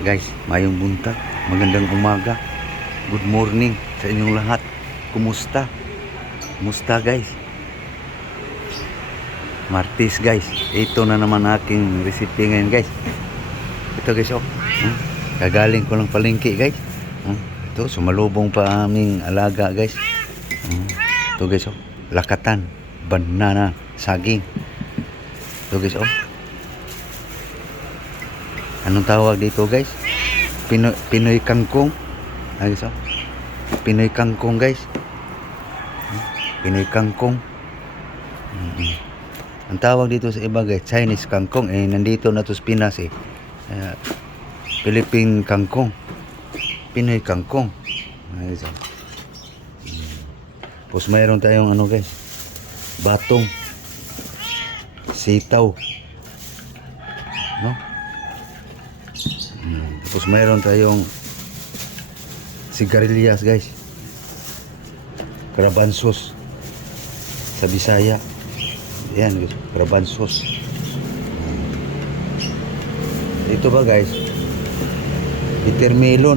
Guys, mayong buntag, magandang umaga. Good morning sa inyong lahat. Kumusta? Kumusta guys? Martes guys. Ito na naman aking recipe ngayon guys. Ito guys oh. Kagaling ko lang palengke guys. Ito, sumalubong pa aming alaga guys. Ito guys oh. Lakatan, banana, saging. Ito guys oh. Anong tawag dito guys? Pinoy kangkong. Ay guys oh. Pinoy kangkong guys. Pinoy kangkong. Ang tawag dito sa iba guys, Chinese kangkong. Eh nandito na to sa Pinas eh. Philippine kangkong. Pinoy kangkong. Ay guys oh. Tapos mayroon tayong ano guys, batong, sitaw, no? Tapos mayroon tayong sigarilyas guys, karabansos sa Bisaya. Yan guys, karabansos. Ito ba guys, watermelon,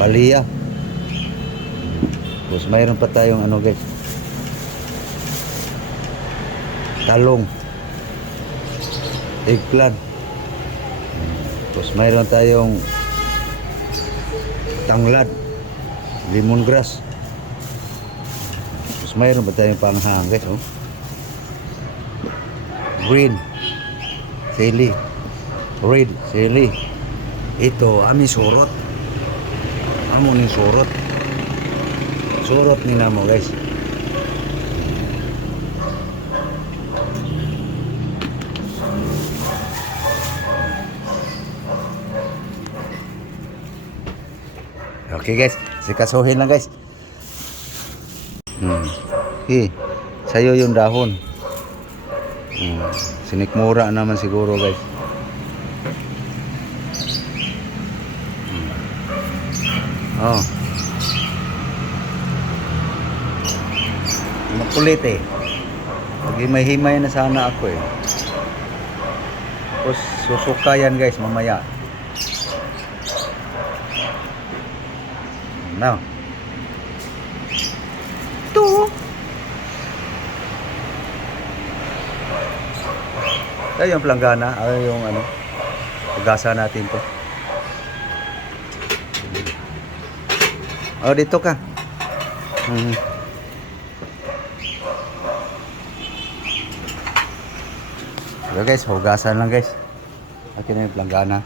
palaya. Tapos mayroon pa tayong ano guys, talong, eggplant. Tapos mayroon tayong tanglad, lemongrass. Tapos mayroon pa tayong panghang guys oh. Green sili, red sili. Ito ami surot. Amo ni surot. Surot ni namo guys. Okay guys, sikasuhin lang guys. Sayo yung dahon. Sinikmura naman siguro guys. Oh. Makulit eh. Himay-himay na sana ako eh. Tapos susukayan guys mamaya. Now. Ito. Ay, yung planggana. Ay, yung ano. Pagasa natin to. Oh, dito ka. So guys, hugasan lang guys. Akin na yung planggana.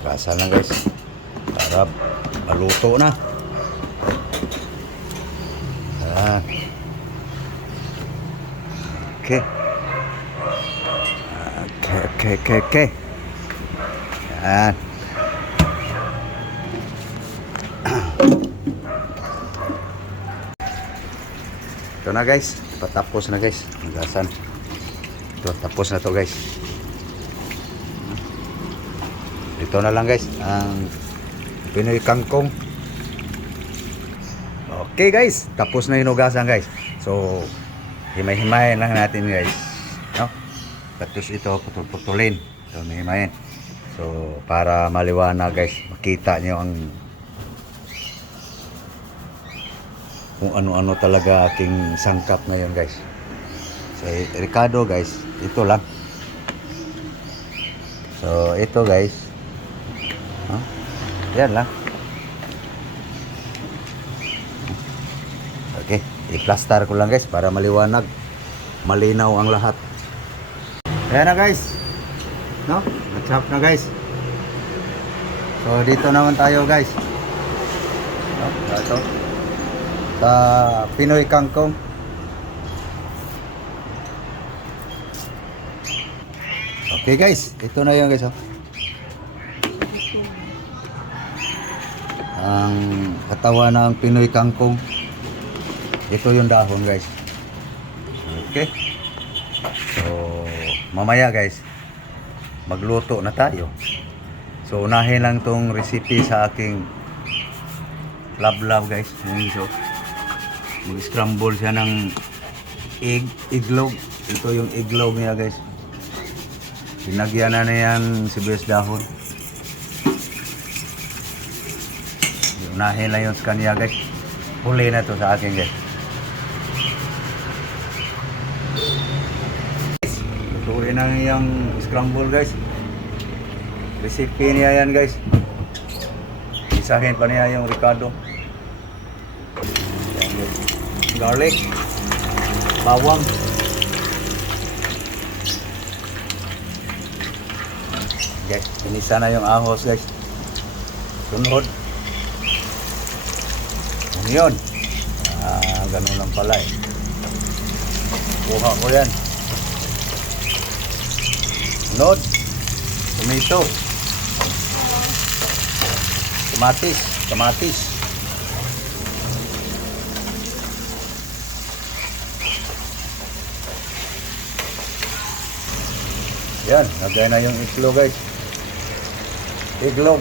Hugasan lang guys. Para maluto na. Okay. Okay. Yan. Ito na guys, patapos na guys, magasan. Ito, tapos na to guys. Ito na lang guys, ang Pinoy kangkong. Okay guys, tapos na hinugasan guys. So, himay-himayin lang natin guys. No? Tapos ito, putulin. So, himayin. So, para maliwanag guys, makita nyo ang kung ano-ano talaga aking sangkap ngayon guys. So Ricardo guys, ito lang. So ito guys, yan lang. Okay, i-plaster ko lang guys para maliwanag, malinaw ang lahat. Ayan na guys, no? Na-chop na guys. So dito naman tayo guys, no? Ito sa Pinoy kangkong. Okay guys, ito na yun guys oh. Ang katawan ng Pinoy kangkong. Ito yung dahon guys. Okay. So mamaya guys, magluto na tayo. So unahin lang tong recipe sa aking love guys. Yung iso. Mag-scramble siya ng iglog. Ito yung iglog niya guys. Pinagyan na yan sibuyas dahon. Unahin lang yun sa kanya guys. Huli na to sa akin guys. Lutuin na yung scramble guys. Recipe niya yan guys. Isahin pa niya yung Ricardo. Garlic, bawang, guys, inisa na yung ahos guys. Sunod onion. Ganun lang pala eh. Kuha ko yan. Sunod tomato, kamatis. Yan, lagay na yung itlog guys. Iglog.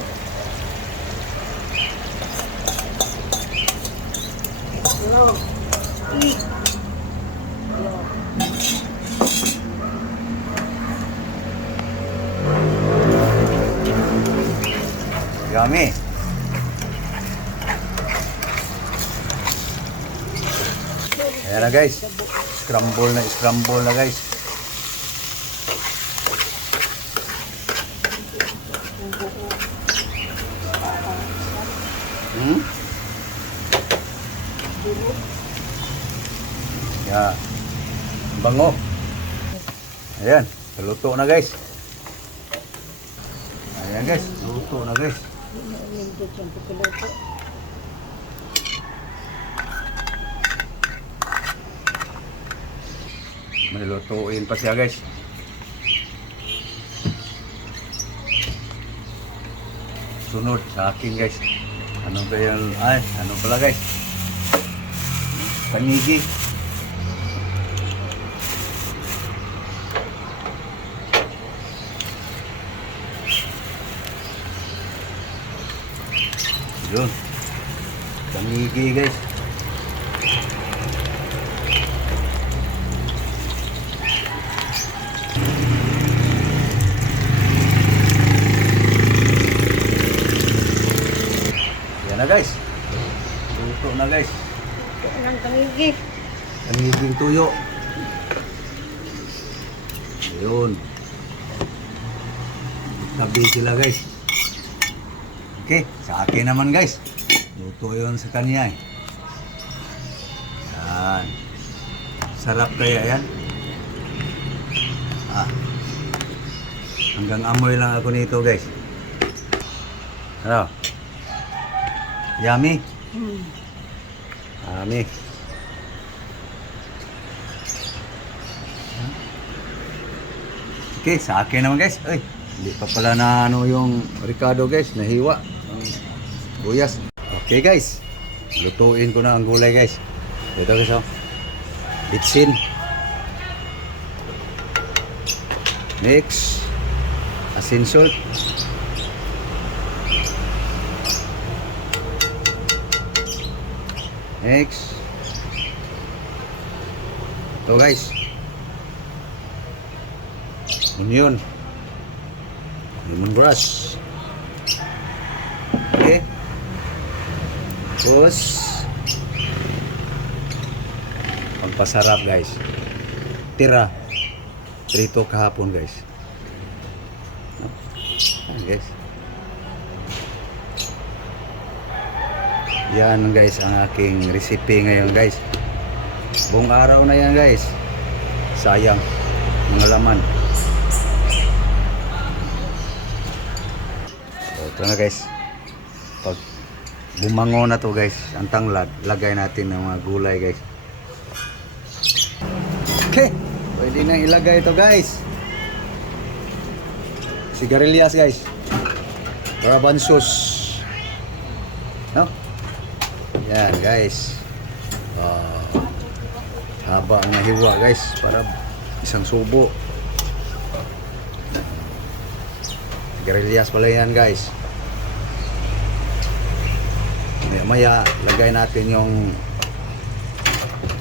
Yummy. Ayan na guys. Scramble na guys. Ya, bango. Ayan, luto na guys. Ayan guys, luto na guys. May lutuin pa siya guys. Sunod sa akin guys. Ano ba yan? Ay, ano pala guys? Panigi. Yun. Panigi guys. Yan na guys. Luto na guys. Ang tanigi. Taniging tuyo. Ayun. Tabi sila guys. Okay, sa akin naman guys. Luto yun sa kanya eh. Yan. Sarap kaya yan. Hanggang amoy lang ako nito guys. Ano? Yummy? Yummy. Okay, sa akin naman guys. Ay, hindi pa pala na ano yung Ricardo guys, nahiwa. Buyas. Okay guys. Lutuin ko na ang gulay guys. Ito guys oh. Bitsin. Mix. Asin salt. Mix. Ito guys. Onion. Lemongrass. Okay. Tapos pampasarap guys. Tira. Trito kahapon guys. Guys. Yan guys ang aking recipe ngayon guys. Buong araw na yan guys. Sayang mga laman. Ito na guys. Pag bumango na to guys, ang tanglad, lagay natin ng mga gulay guys. Okay, pwede na ilagay ito guys. Sigarilyas guys. Rabansos. No? Yan guys. Haba ang nahiwa guys para isang subo. Sigarilyas pala yan guys. Maya lagay natin yung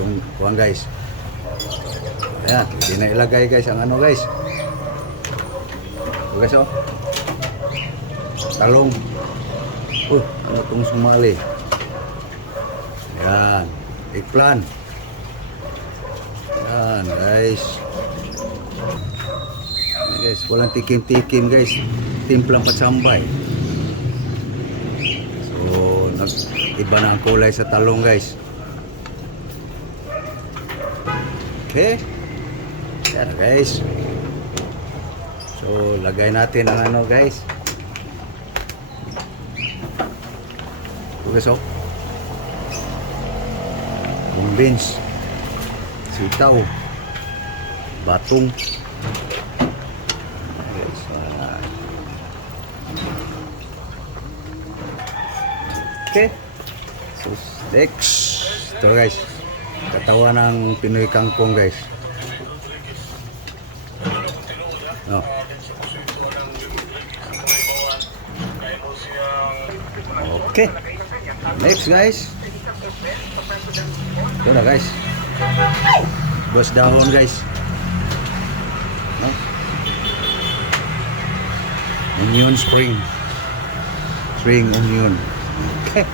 itong kuhan guys. Ayan, hindi na ilagay guys ang ano guys. Ito guys oh. Talong. Ano itong sumali? Ayan, eggplant. Ayan guys. Ayan, guys, walang tikim-tikim guys. Timplang patsambay. So, iba na ang kulay sa talong guys. Okay. Yan guys. So, lagay natin ang ano guys. Ito guys oh. Yung beans. Sitaw. Batong. Guys, okay. So, next. Ito guys. Katawan ng Pinoy kangkong guys. No. Okay. Next guys. Ito na guys. Bus dahon guys. No. Onion spring. Spring onion. Okay.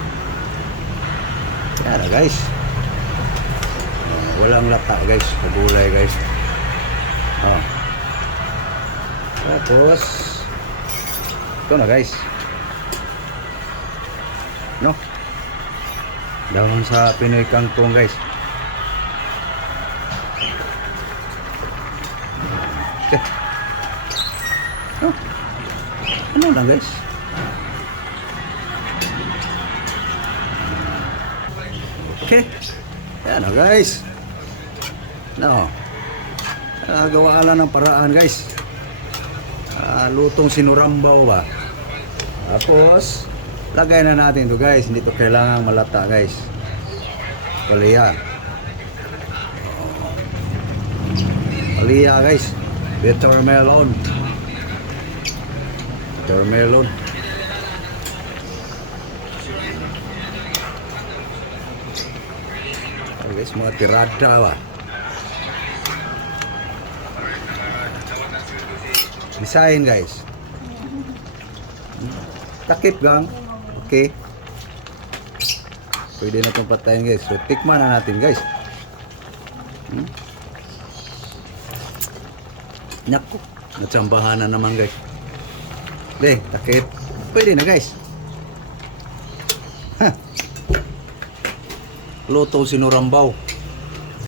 Yan na guys. Walang lata guys, pagulay guys. Oh. Tapos ito na guys. No. Dahon sa Pinoy kangkong guys. Okay. No. Ano na guys? Okay. Yan na guys. No. Gawa lang ng paraan guys. Lutong sinurambaw ba. Tapos lagay na natin ito guys. Hindi ito kailangang malata guys. Palaya. Palaya guys. Bitter melon. Bitter melon. Guys, mga tirada ba. Bisahin guys. Takip gang. Okay. Pwede na itong patayin guys. So tikman na natin guys. Naku. Natsambahan na naman guys. De, takip. Pwede na guys. Ha. Luto sinurambaw.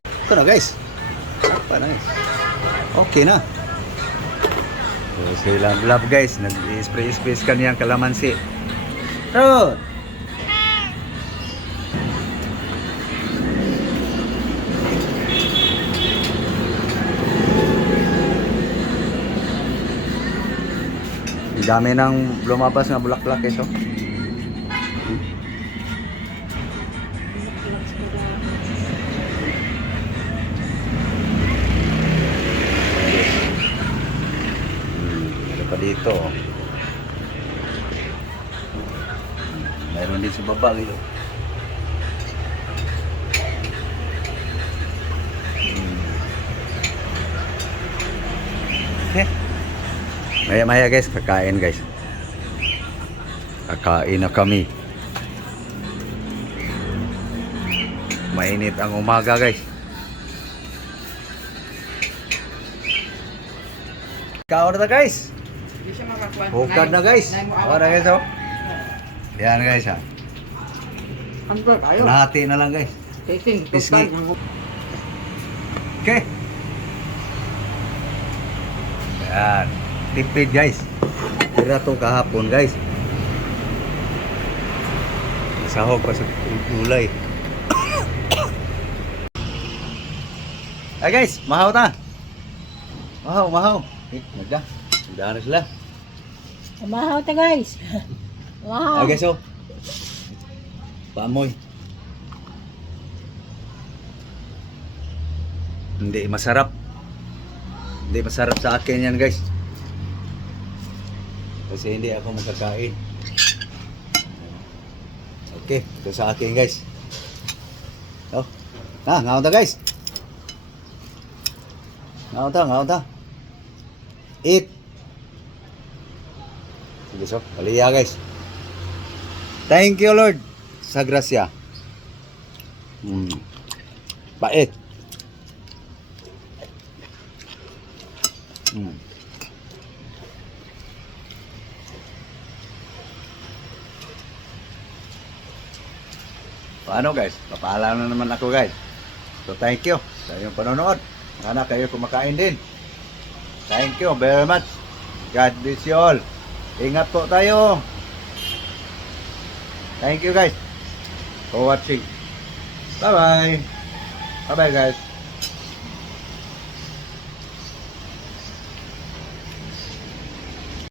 Ito na guys. Apa na guys. Okay na. So sila love guys, nag-spray kaniyang kalamansi. Road. Ang dami nang lumabas na bulaklak eh so. Pa dito. Mayroon din sa baba dito. Maya-maya guys, kakain guys. Kakain na kami. Mainit ang umaga guys. Kaon na guys. Hukad na guys. Hukad na guys oh. Yan guys ha. Lahati na lang guys. Pisngi. Okay. Yan. Tipid guys. Tira to kahapon guys. Sahog pa sa gulay. Ay guys, mahaw ta. Mahaw. Nagda. Nagdaan na sila. Mahaw ta guys. Wow. Ay guys oh. Paamoy. Hindi masarap. Hindi masarap sa akin yan guys. Kasi hindi ako magkakain. Okay, ito sa akin guys. Oh. Ngaon ta guys. Ngaon ta. Eat. Sige so, paliya guys. Thank you Lord sa grasya. Pait. Paano guys? Papaalam na naman ako guys. So thank you sa inyong panonood. Sana kayo kumakain din. Thank you very much. God bless you all. Ingat po tayo. Thank you guys for watching. Bye bye. Bye bye guys.